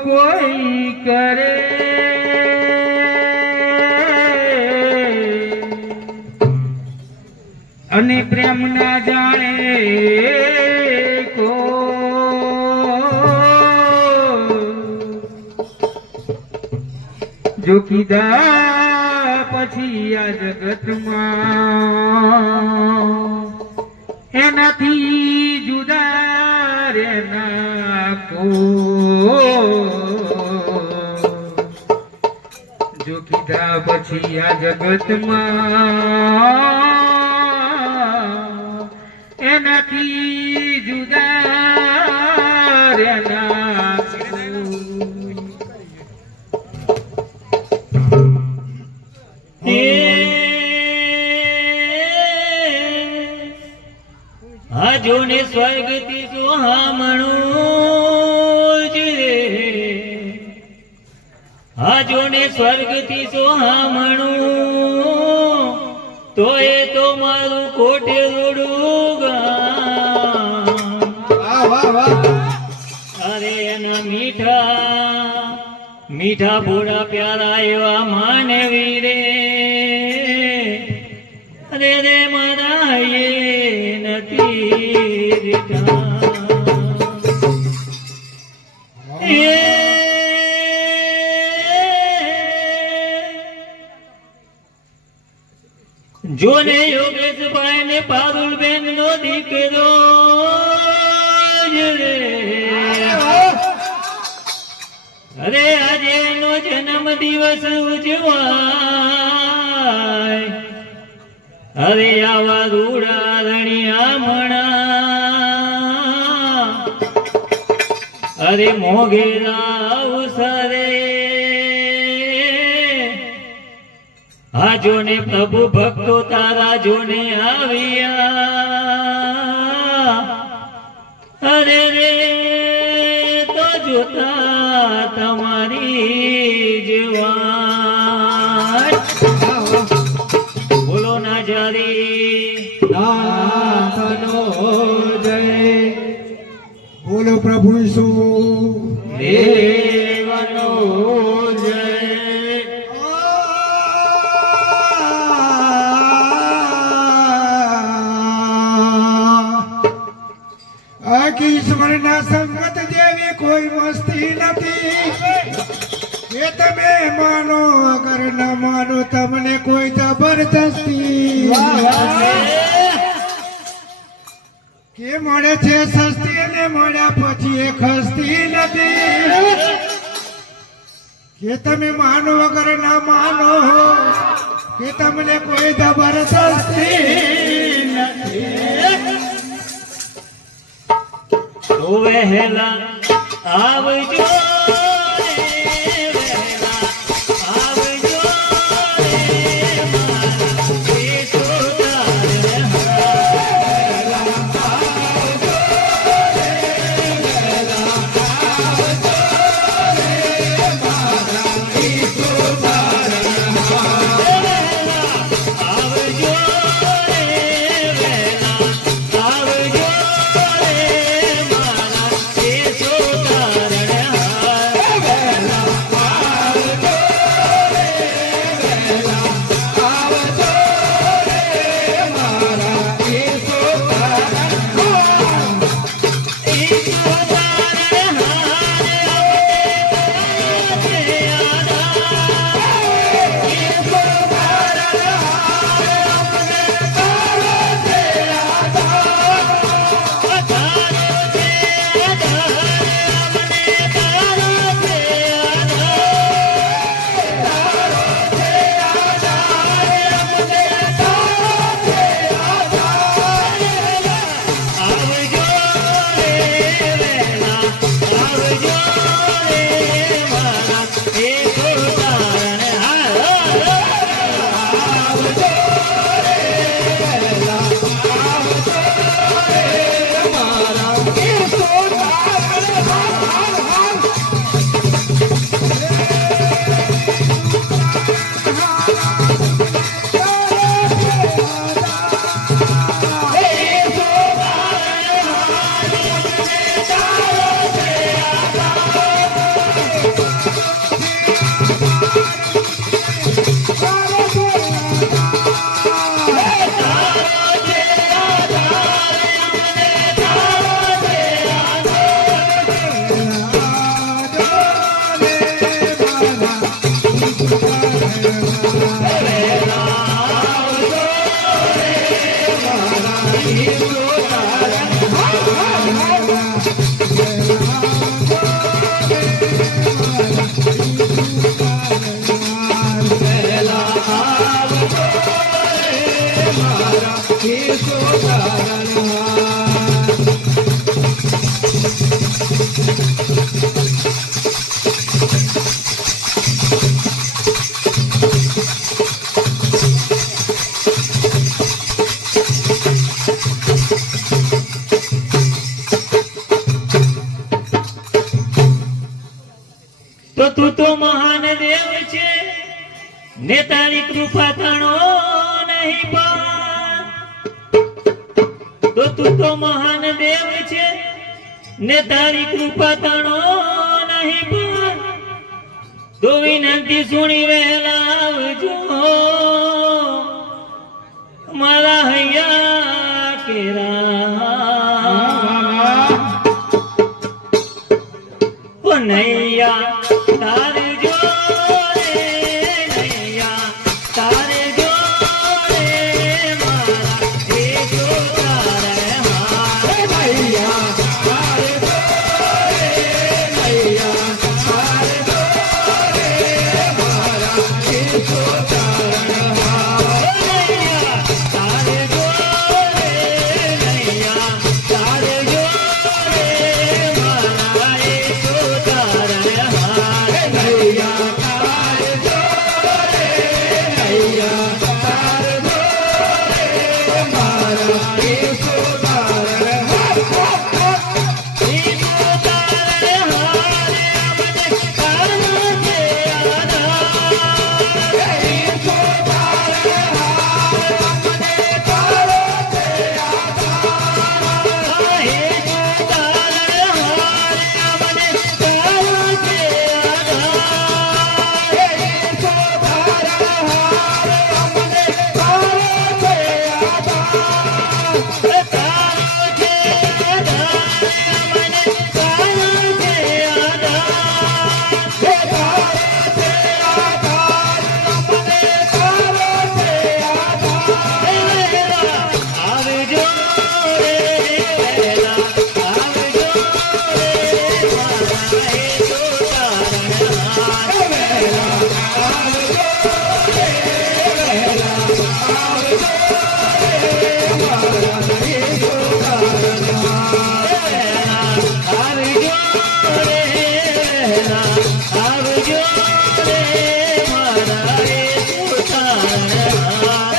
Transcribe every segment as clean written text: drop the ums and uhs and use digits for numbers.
કોઈ કરે અને પ્રેમ ના જાણે કો જો કીધા પછી આ જગતમાં એનાથી જુદા રે નાખો જો કીધા પછી આ જગતમાં એનાથી જુદા રે નાખો જોને સ્વર્ગ થી સોહામણું રે જોને સ્વર્ગ થી સોહામણું તો એ તો મારું કોટેલું ગામ અરે એના મીઠા મીઠા ભોળા પ્યારા એવા માનવી રે અરે રે મારા એ નથી જોને યોગેશભાઈ ને પારુલબેન નો દીકરો રે અરે આજે એનો જન્મ દિવસ ઉજવાય અરે આવા રૂડા રણિયામણા અરે મોઘેરા અવસરે આ જોને પ્રભુ ભક્તો તારા જોને આવ્યા અરે રે તો જોતા તમારી જવાન બોલો ના જારી નાથનો જય બોલો પ્રભુ ઈસુ દેવનો જય ઈશ્વરના સંગત જેવી કોઈ મસ્તી નથી એ તમે માનો અગર ન માનો તમને કોઈ જબરદસ્તી કે મળે છે સસ્તી અને મળ્યા પછી એ ખસતી નથી કે તમે માનો અગર ના માનો કે તમને કોઈ જબરદસ્તી નથી તો વહેલા આવજો ઈસો તારણહાર. તો તું તો મહાન દેવ છે ને તારી કૃપા તણો નહીં પાર. તો તું તો મહાન દેવ છે ને તારી કૃપા તણો નહીં પાર. તો વિનંતી સુણી વહેલા આવજો મારા હૈયા કેરા નૈયા તારે જોડે નૈયા તારે જોડે મારા એ જો તારે હાર નૈયા તારે જોડે, નૈયા તારે જોડે, મારા ઈસો તારણહાર. નૈયા તારે જોડે નૈયા તારે જોડે મારા એ જો તારે હાર નૈયા તારે જોડે, નૈયા તારે જોડે, મારા ઈસો તારણહાર. ઈ જો તારે હારે મને કારનો છે આધાર. ઈસો તારણહાર, મને તારો છે આધાર. હે જો તારે હારે મને કારનો છે આધાર. ઈસો તારણહાર, મને તારો છે આધાર. તારો છે આધાર મને કારનો છે આધાર. હે તારો છે આધાર, મને તારો છે આધાર. આવજો રે વહેલા આવજો રે મારા એ જો તારણહાર. વહેલા આવજો રે, વહેલા આવજો રે, મારા ઈસો તારણહાર. આવજો રે વહેલા આવજો રે મારા એ જો તારણહાર. વહેલા આવજો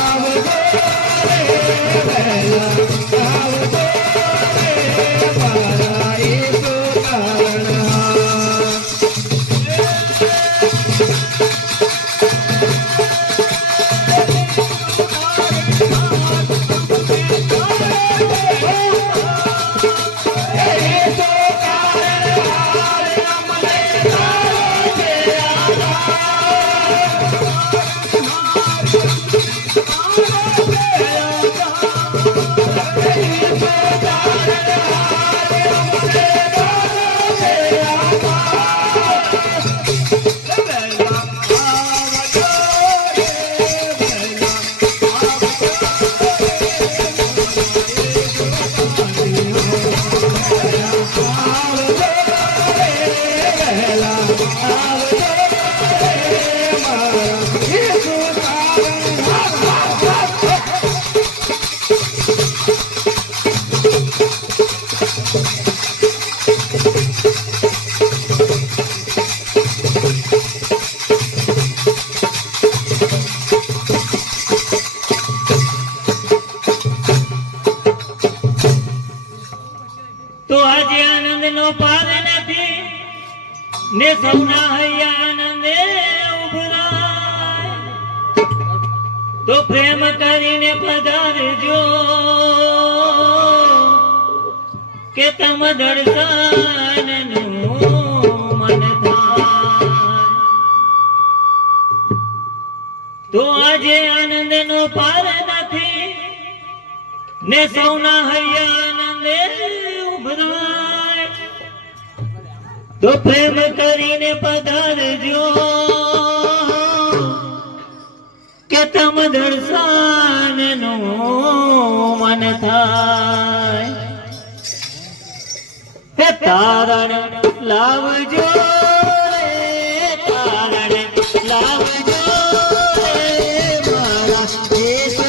રે, વહેલા આવજો રે, મારા ઈસો તારણહાર. ઈસો તારણહાર, મને તારો છે તો આજે આનંદ નો પાર નથી ને સૌના હૈયા આનંદે ઉભરાય. તો પ્રેમ કરીને પધારજો કે તમ દર્શનનું મન થાય. તો આજે આનંદ નો પાર નથી ને સૌના હૈયા આનંદે ઉભરાય. તો પ્રેમ કરીને પધારજો કે તમ દર્શનનું મન થાય. હે તારણ લાવજો રે, તારણ લાવજો રે મારા ઈસો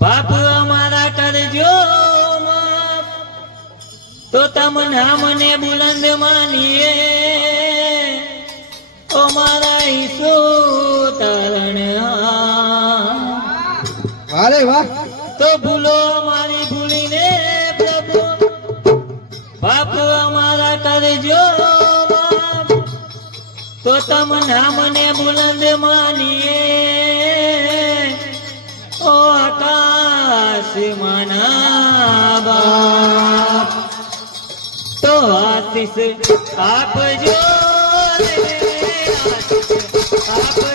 પાપ અમારા કરજો માફ, તો તમના મને બુલંદ માનીએ ઓ મારા ઈસુ તારણહાર. વારે વાહ. તો ભૂલો અમારી ભૂલીને પ્રભુ પાપ અમારા કરજો માફ, તો તમના મને બુલંદ માનીએ ઓ આકાશમાંના બાપ. તો આશીષ આપજો રે, આશીષ આપજો.